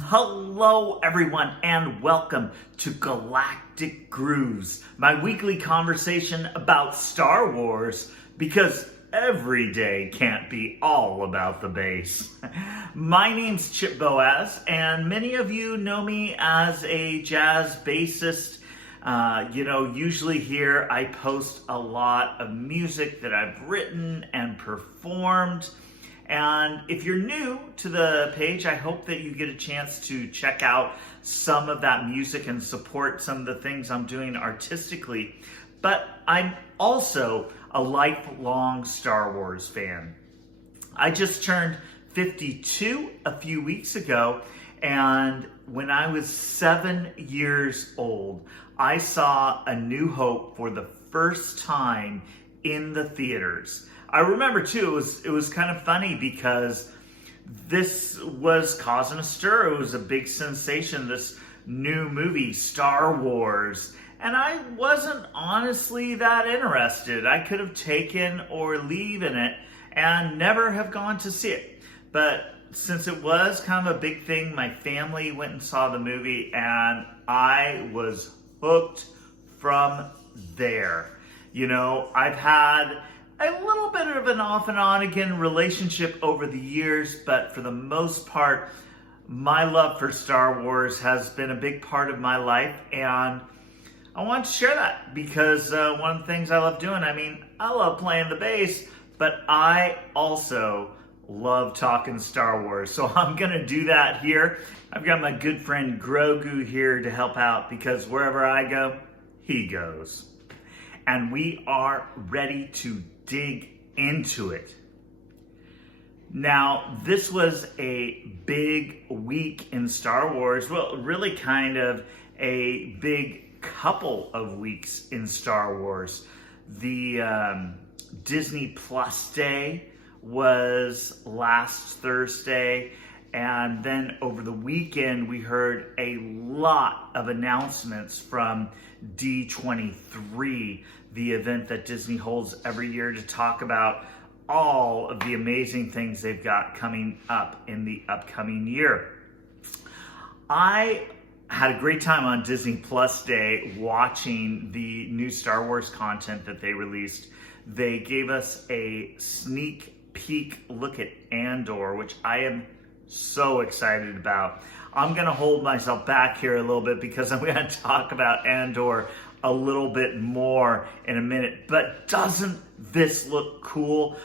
Hello everyone and welcome to Galactic Grooves, my weekly conversation about Star Wars, because every day can't be all about the bass. My name's Chip Boaz, and many of you know me as a jazz bassist. Usually here I post a lot of music that I've written and performed. And if you're new to the page, I hope that you get a chance to check out some of that music and support some of the things I'm doing artistically. But I'm also a lifelong Star Wars fan. I just turned 52 a few weeks ago, and when I was 7 years old, I saw A New Hope for the first time in the theaters. I remember too, it was kind of funny because this was causing a stir. It was a big sensation, this new movie, Star Wars. And I wasn't honestly that interested. I could have taken or leave in it and never have gone to see it. But since it was kind of a big thing, my family went and saw the movie and I was hooked from there. You know, I've had a little bit of an off and on again relationship over the years, but for the most part, my love for Star Wars has been a big part of my life, and I want to share that because one of the things I love doing, I love playing the bass, but I also love talking Star Wars. So I'm going to do that here. I've got my good friend Grogu here to help out because wherever I go, he goes. And we are ready to dig into it. Now, this was a big week in Star Wars. Well, really kind of a big couple of weeks in Star Wars. The Disney Plus Day was last Thursday, and then over the weekend we heard a lot of announcements from D23, the event that Disney holds every year to talk about all of the amazing things they've got coming up in the upcoming year. I had a great time on Disney Plus Day watching the new Star Wars content that they released. They gave us a sneak peek look at Andor, which I am so excited about. I'm going to hold myself back here a little bit because I'm going to talk about Andor a little bit more in a minute. But doesn't this look cool?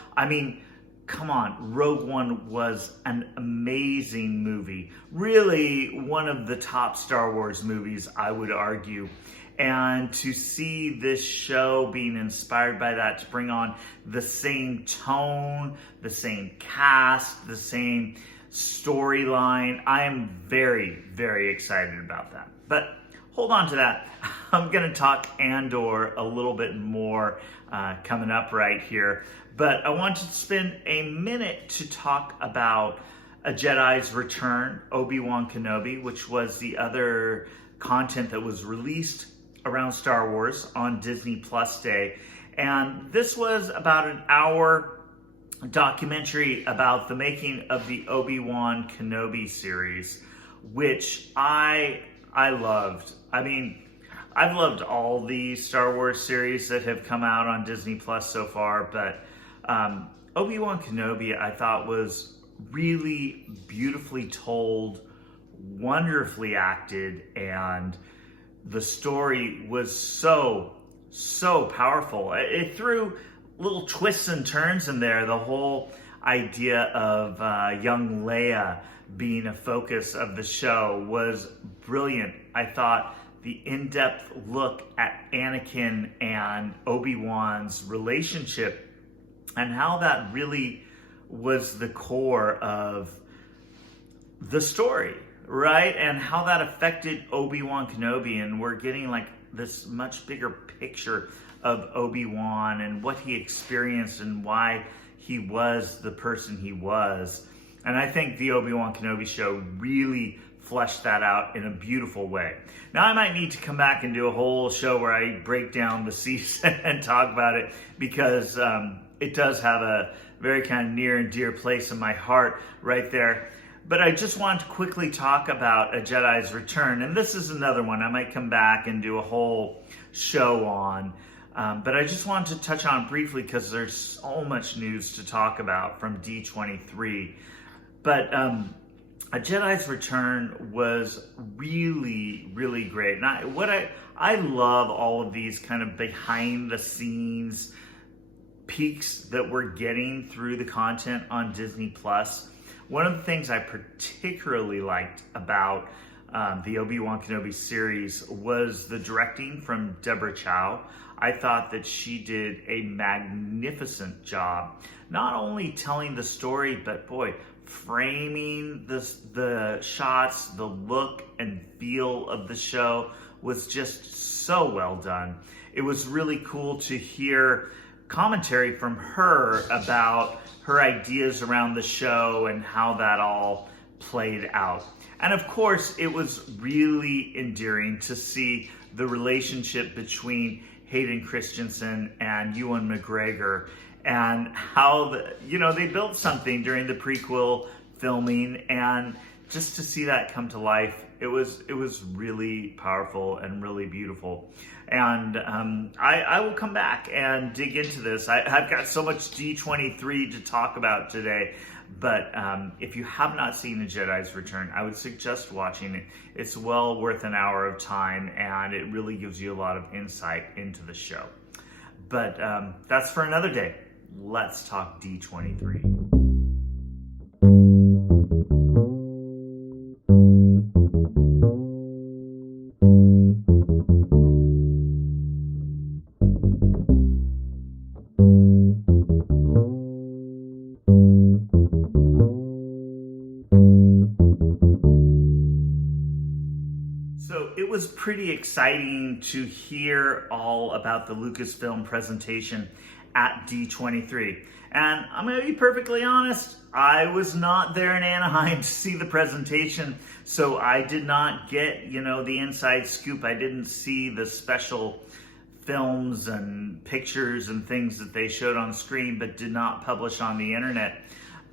Come on, Rogue One was an amazing movie. Really one of the top Star Wars movies, I would argue. And to see this show being inspired by that, to bring on the same tone, the same cast, the same storyline, I am very, very excited about that. But hold on to that. I'm going to talk Andor a little bit more coming up right here. But I want to spend a minute to talk about A Jedi's Return, Obi-Wan Kenobi, which was the other content that was released around Star Wars on Disney Plus Day. And this was about an hour documentary about the making of the Obi-Wan Kenobi series, which I loved. I've loved all the Star Wars series that have come out on Disney Plus so far, but Obi-Wan Kenobi I thought was really beautifully told, wonderfully acted, and the story was so powerful. It threw little twists and turns in there. The whole idea of young Leia being a focus of the show was brilliant. I thought the in-depth look at Anakin and Obi-Wan's relationship and how that really was the core of the story, right? And how that affected Obi-Wan Kenobi, and we're getting like this much bigger picture of Obi-Wan and what he experienced and why he was the person he was. And I think the Obi-Wan Kenobi show really fleshed that out in a beautiful way. Now, I might need to come back and do a whole show where I break down the season and talk about it, because it does have a very kind of near and dear place in my heart right there. But I just want to quickly talk about A Jedi's Return, and this is another one I might come back and do a whole show on. But I just wanted to touch on briefly because there's so much news to talk about from D23. But A Jedi's Return was really, really great. And I love all of these kind of behind the scenes peeks that we're getting through the content on Disney Plus. One of the things I particularly liked about the Obi-Wan Kenobi series was the directing from Deborah Chow. I thought that she did a magnificent job, not only telling the story, but boy, framing the shots, the look and feel of the show was just so well done. It was really cool to hear commentary from her about her ideas around the show and how that all played out. And of course, it was really endearing to see the relationship between Hayden Christensen and Ewan McGregor, and how they built something during the prequel filming, and just to see that come to life, it was really powerful and really beautiful. And I will come back and dig into this. I've got so much D23 to talk about today, but if you have not seen A Jedi's Return, I would suggest watching it. It's well worth an hour of time, and it really gives you a lot of insight into the show. But that's for another day. Let's talk D23. Was pretty exciting to hear all about the Lucasfilm presentation at D23. And I'm going to be perfectly honest, I was not there in Anaheim to see the presentation, so I did not get, the inside scoop. I didn't see the special films and pictures and things that they showed on screen, but did not publish on the internet.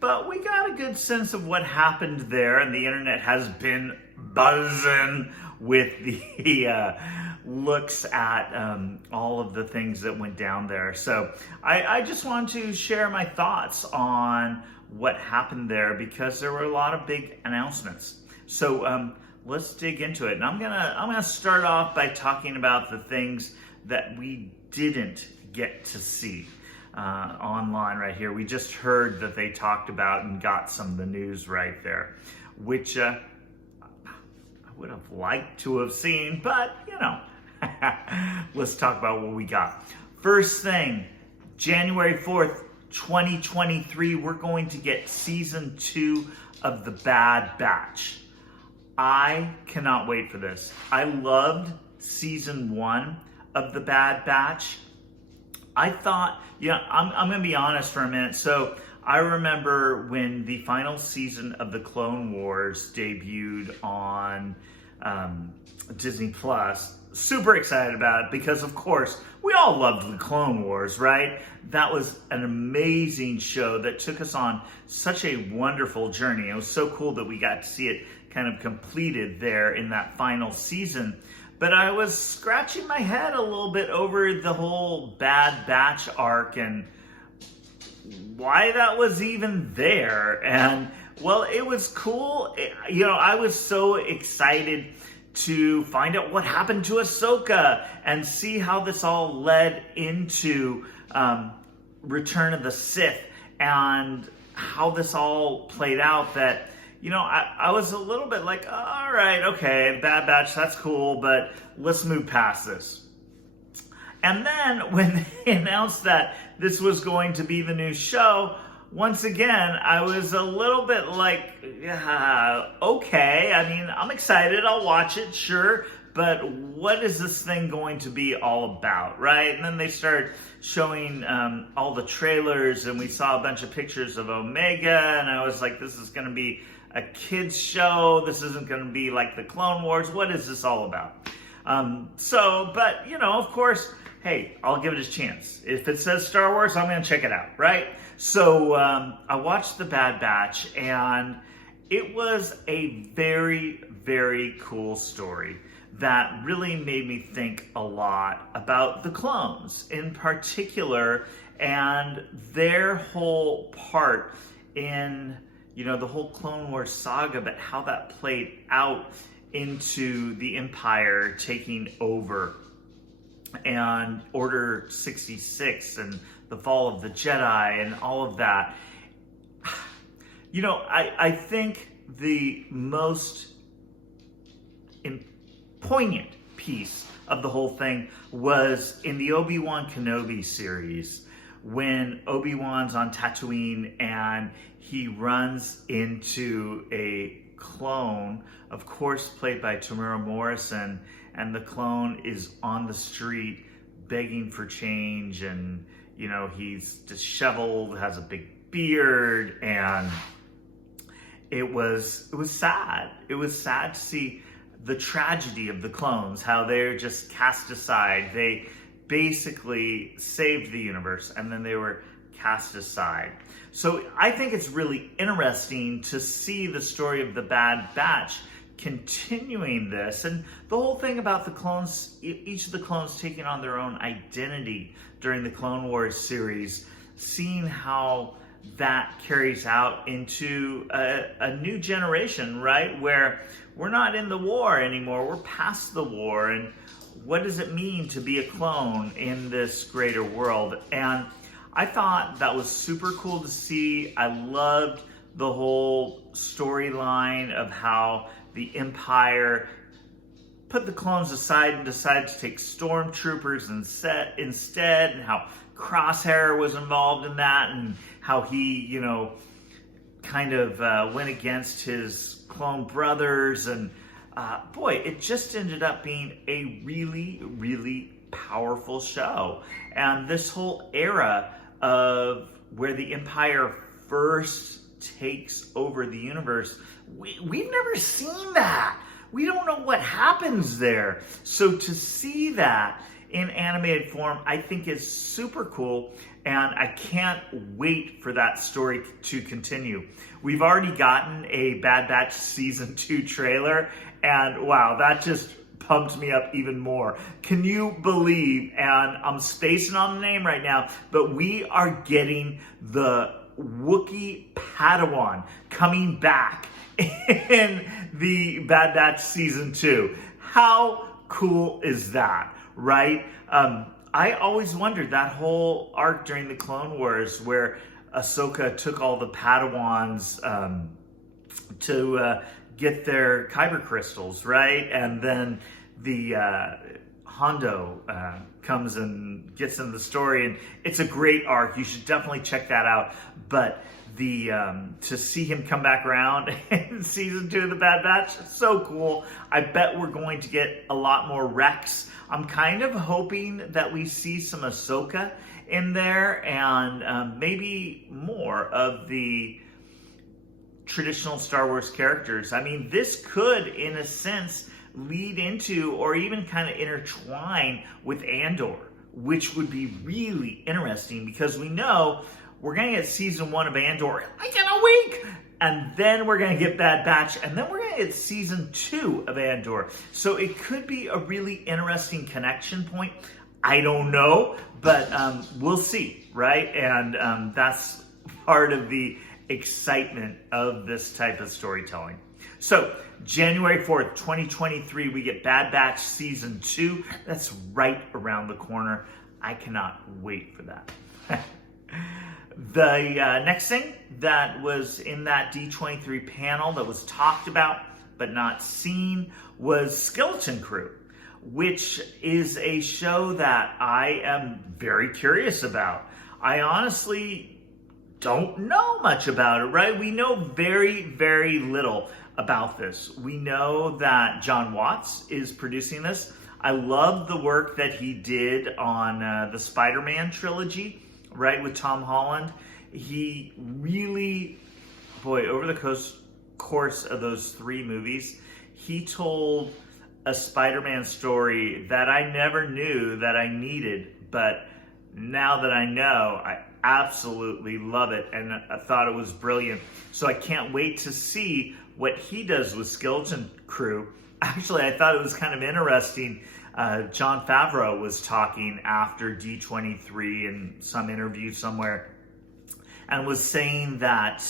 But we got a good sense of what happened there, and the internet has been buzzing with the looks at all of the things that went down there. So I just want to share my thoughts on what happened there, because there were a lot of big announcements. So let's dig into it. And I'm gonna start off by talking about the things that we didn't get to see online right here. We just heard that they talked about and got some of the news right there, which I would have liked to have seen, but let's talk about what we got. First thing, January 4th, 2023, we're going to get season 2 of The Bad Batch. I cannot wait for this. I loved season 1 of The Bad Batch. I thought, I'm going to be honest for a minute. So I remember when the final season of the Clone Wars debuted on Disney Plus, super excited about it because, of course, we all loved the Clone Wars, right? That was an amazing show that took us on such a wonderful journey. It was so cool that we got to see it kind of completed there in that final season. But I was scratching my head a little bit over the whole Bad Batch arc and why that was even there. And well, it was cool. I was so excited to find out what happened to Ashoka and see how this all led into Return of the Sith and how this all played out. That I was a little bit like, all right, okay, Bad Batch, that's cool, but let's move past this. And then when they announced that this was going to be the new show, once again, I was a little bit like, yeah, okay, I mean, I'm excited, I'll watch it, sure, but what is this thing going to be all about, right? And then they started showing all the trailers, and we saw a bunch of pictures of Omega, and I was like, this is going to be a kid's show. This isn't going to be like the Clone Wars. What is this all about? But, of course, hey, I'll give it a chance. If it says Star Wars, I'm going to check it out, right? So I watched The Bad Batch, and it was a very, very cool story that really made me think a lot about the clones in particular and their whole part in, the whole Clone Wars saga, but how that played out into the Empire taking over and Order 66 and the fall of the Jedi and all of that. I think the most poignant piece of the whole thing was in the Obi-Wan Kenobi series, when Obi-Wan's on Tatooine and he runs into a clone, of course played by Tamara Morrison, and the clone is on the street begging for change, and he's disheveled, has a big beard, and it was sad. It was sad to see the tragedy of the clones, how they're just cast aside. They basically saved the universe and then they were cast aside. So I think it's really interesting to see the story of the Bad Batch continuing this, and the whole thing about the clones, each of the clones taking on their own identity during the Clone Wars series, seeing how that carries out into a new generation, right? Where we're not in the war anymore, we're past the war, and what does it mean to be a clone in this greater world? And I thought that was super cool to see. I loved the whole storyline of how the Empire put the clones aside and decided to take stormtroopers instead, and how Crosshair was involved in that, and how he, kind of went against his clone brothers. And boy, it just ended up being a really, really powerful show. And this whole era of where the Empire first takes over the universe, we've never seen that. We don't know what happens there. So to see that in animated form, I think is super cool, and I can't wait for that story to continue. We've already gotten a Bad Batch Season 2 trailer, and wow, that just pumped me up even more. Can you believe, and I'm spacing on the name right now, but we are getting the Wookiee Padawan coming back in the Bad Batch Season 2. How cool is that, right? I always wondered that whole arc during the Clone Wars where Ashoka took all the Padawans to get their kyber crystals, right? And then the Hondo comes and gets in the story, and it's a great arc. You should definitely check that out. But the to see him come back around in Season 2 of the Bad Batch, so cool. I bet we're going to get a lot more Rex. I'm kind of hoping that we see some Ahsoka in there, and maybe more of the traditional Star Wars characters. I mean, this could, in a sense, lead into or even kind of intertwine with Andor, which would be really interesting, because we know we're going to get Season 1 of Andor like in a week, and then we're going to get Bad Batch, and then we're going to get Season 2 of Andor. So it could be a really interesting connection point. I don't know, but we'll see, right? And that's part of the excitement of this type of storytelling. So January 4th, 2023, we get Bad Batch Season 2. That's right around the corner. I cannot wait for that. The next thing that was in that D23 panel that was talked about but not seen was Skeleton Crew, which is a show that I am very curious about. I honestly don't know much about it, right? We know very, very little about this. We know that John Watts is producing this. I love the work that he did on the Spider-Man trilogy, right, with Tom Holland. He really, boy, over the course of those 3 movies, he told a Spider-Man story that I never knew that I needed, but now that I know, I absolutely love it, and I thought it was brilliant. So I can't wait to see what he does with Skeleton Crew. Actually, I thought it was kind of interesting. Jon Favreau was talking after D23 in some interview somewhere, and was saying that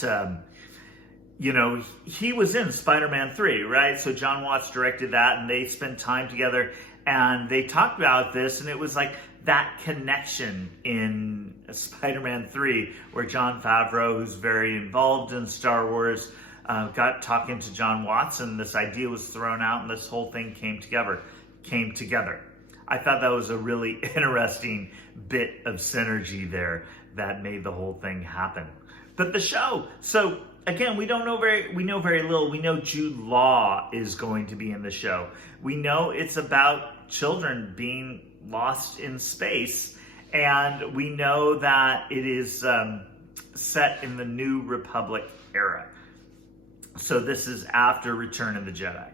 he was in Spider-Man 3, right? So John Watts directed that, and they spent time together, and they talked about this, and it was like that connection in Spider-Man 3, where Jon Favreau, who's very involved in Star Wars, got talking to John Watts, and this idea was thrown out, and this whole thing came together. I thought that was a really interesting bit of synergy there that made the whole thing happen. But the show, so again, we know very little. We know Jude Law is going to be in the show. We know it's about children being lost in space, and we know that it is set in the New Republic era. So this is after Return of the Jedi.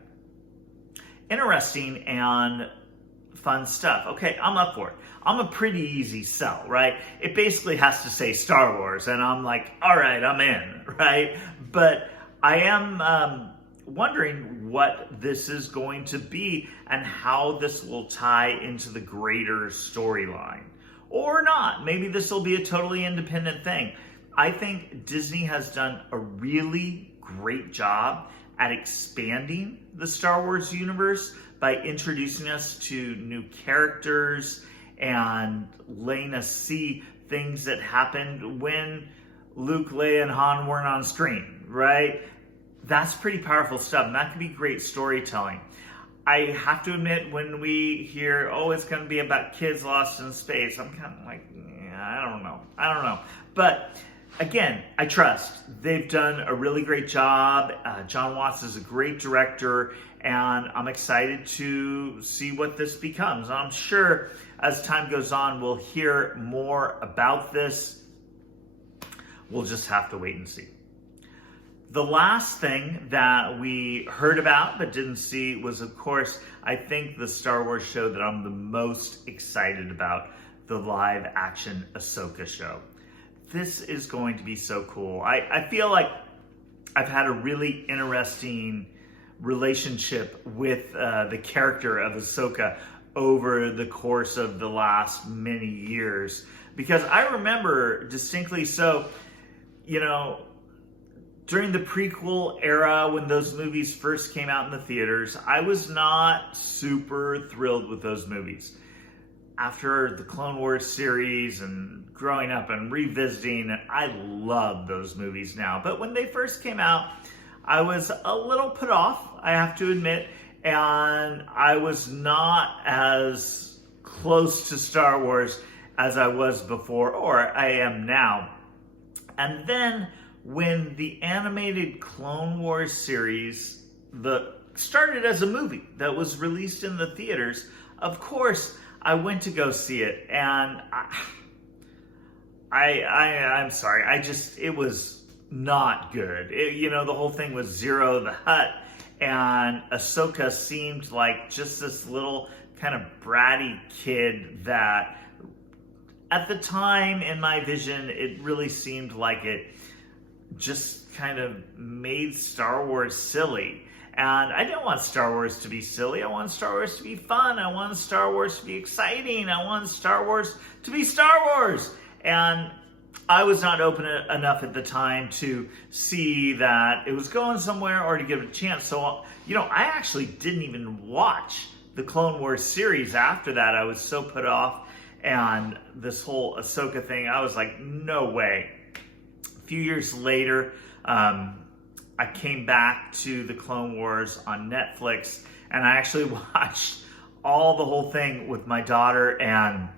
Interesting and fun stuff. Okay, I'm up for it. I'm a pretty easy sell, right? It basically has to say Star Wars, and I'm like, all right, I'm in, right? But I am wondering what this is going to be and how this will tie into the greater storyline. Or not. Maybe this will be a totally independent thing. I think Disney has done a really great job at expanding the Star Wars universe by introducing us to new characters and letting us see things that happened when Luke, Leia, and Han weren't on screen, right? That's pretty powerful stuff, and that could be great storytelling. I have to admit, when we hear, oh, it's going to be about kids lost in space, I'm kind of like, yeah, I don't know. But again, I trust. They've done a really great job. John Watts is a great director, and I'm excited to see what this becomes. I'm sure as time goes on, we'll hear more about this. We'll just have to wait and see. The last thing that we heard about but didn't see was, of course, I think the Star Wars show that I'm the most excited about, the live action Ashoka show. This is going to be so cool. I feel like I've had a really interesting relationship with the character of Ashoka over the course of the last many years, because I remember distinctly, so, during the prequel era, when those movies first came out in the theaters, I was not super thrilled with those movies. After the Clone Wars series and growing up and revisiting, and I love those movies now. But when they first came out, I was a little put off, I have to admit, and I was not as close to Star Wars as I was before, or I am now. And then when the animated Clone Wars series started as a movie that was released in the theaters, of course, I went to go see it, and I'm sorry, it was not good. The whole thing was Zero the Hutt, and Ashoka seemed like just this little kind of bratty kid that, at the time, in my vision, it really seemed like it just kind of made Star Wars silly. And I didn't want Star Wars to be silly. I want Star Wars to be fun. I want Star Wars to be exciting. I want Star Wars to be Star Wars. And I was not open enough at the time to see that it was going somewhere or to give it a chance. So, I actually didn't even watch the Clone Wars series after that. I was so put off. And this whole Ahsoka thing, I was like, no way. A few years later, I came back to the Clone Wars on Netflix, and I actually watched the whole thing with my daughter, and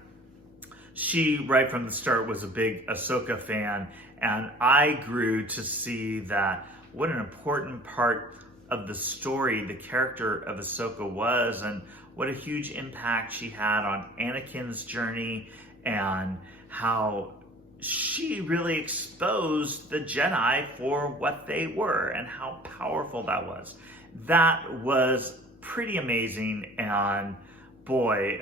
she, right from the start, was a big Ahsoka fan, and I grew to see that what an important part of the story the character of Ahsoka was, and what a huge impact she had on Anakin's journey, and how she really exposed the Jedi for what they were and how powerful that was. That was pretty amazing, and boy,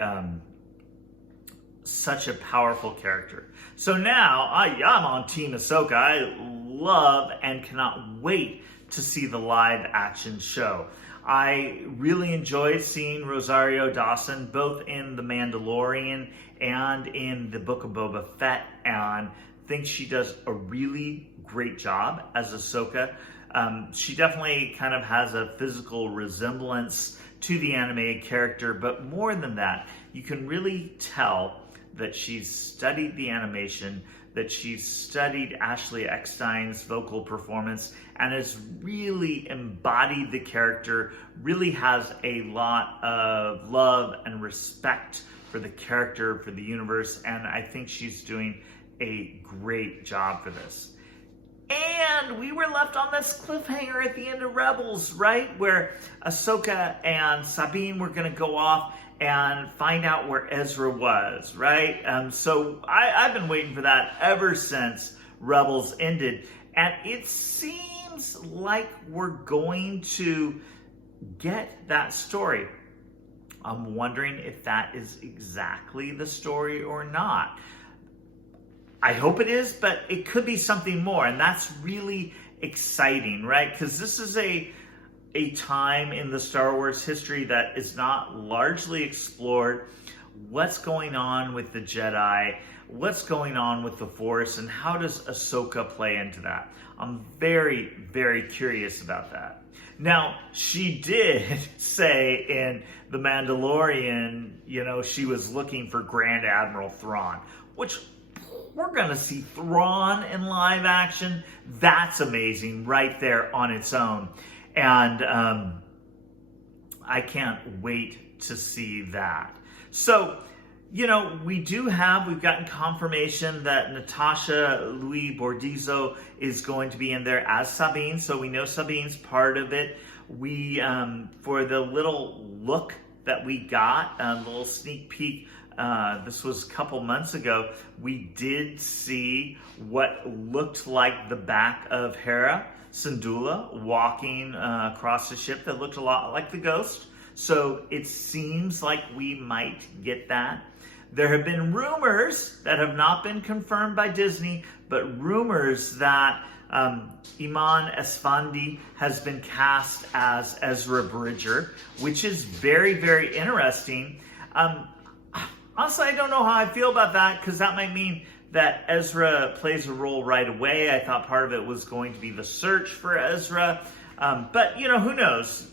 such a powerful character. So now I'm on Team Ahsoka. I love and cannot wait to see the live action show. I really enjoyed seeing Rosario Dawson both in The Mandalorian and in the Book of Boba Fett, and think she does a really great job as Ahsoka. She definitely kind of has a physical resemblance to the animated character, but more than that, you can really tell that she's studied the animation, that she's studied Ashley Eckstein's vocal performance, and has really embodied the character, really has a lot of love and respect for the character, for the universe, and I think she's doing a great job for this. And we were left on this cliffhanger at the end of Rebels, right? Where Ahsoka and Sabine were going to go off and find out where Ezra was, right? So I've been waiting for that ever since Rebels ended. And it seems like we're going to get that story. I'm wondering if that is exactly the story or not. I hope it is, but it could be something more, and that's really exciting, right? Because this is a time in the Star Wars history that is not largely explored. What's going on with the Jedi? What's going on with the Force? And how does Ahsoka play into that? I'm very, very curious about that. Now, she did say in The Mandalorian, she was looking for Grand Admiral Thrawn, which we're going to see Thrawn in live action. That's amazing right there on its own. And I can't wait to see that. So, we've gotten confirmation that Natasha Louis Bordizzo is going to be in there as Sabine. So we know Sabine's part of it. We, for the little look that we got, a little sneak peek, this was a couple months ago, we did see what looked like the back of Hera Syndulla walking across the ship that looked a lot like the Ghost. So it seems like we might get that. There have been rumors that have not been confirmed by Disney, but rumors that Iman Esfandi has been cast as Ezra Bridger, which is very, very interesting. Honestly, I don't know how I feel about that, because that might mean that Ezra plays a role right away. I thought part of it was going to be the search for Ezra. But, who knows?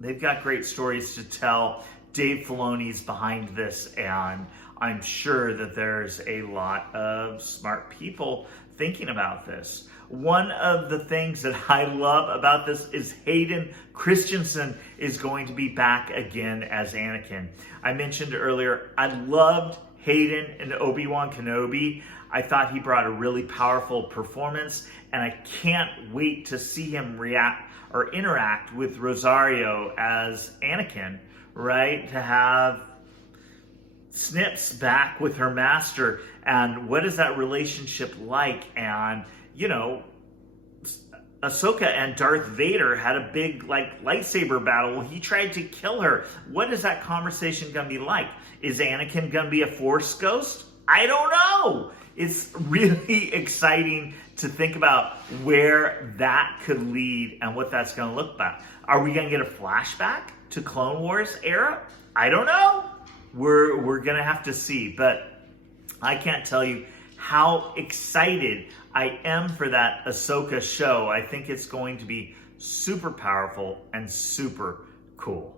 They've got great stories to tell. Dave Filoni's behind this, and I'm sure that there's a lot of smart people thinking about this. One of the things that I love about this is Hayden Christensen is going to be back again as Anakin. I mentioned earlier, I loved Hayden in Obi-Wan Kenobi. I thought he brought a really powerful performance, and I can't wait to see him react or interact with Rosario as Anakin, right? To have Snips back with her master, and what is that relationship like? And Ahsoka and Darth Vader had a big lightsaber battle. Well, he tried to kill her. What is that conversation going to be like? Is Anakin going to be a Force ghost? I don't know. It's really exciting to think about where that could lead and what that's going to look like. Are we going to get a flashback to Clone Wars era? I don't know. We're going to have to see. But I can't tell you how excited I am for that Ahsoka show. I think it's going to be super powerful and super cool.